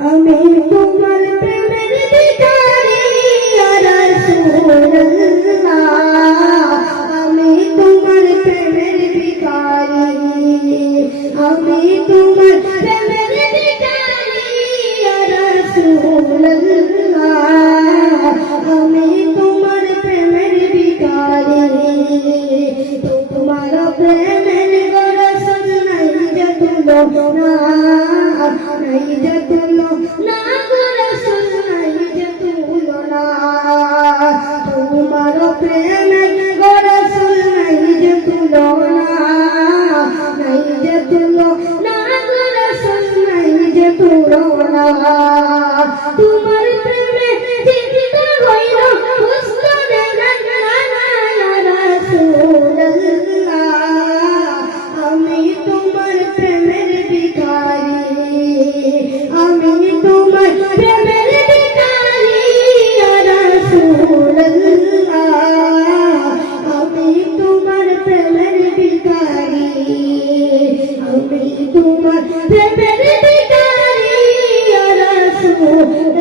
আমি তোমার প্রেমের ভিখারি আমি তোমার প্রেমের ভিখারি, আমি তোমার প্রেমের ভিখারি আমি তোমার প্রেমের ভিখারি তোমার প্রেমের গরসন নাই যে তুলো না, নাই তোমার প্রেমে চিত্ত হইল হুসনে আমি তোমার প্রেমের ভিখারি আমি তোমার প্রেমের ভিখারি রাসূলুল্লাহ আমি তোমার প্রেমের ভিখারি আমি তোমার প্রেমের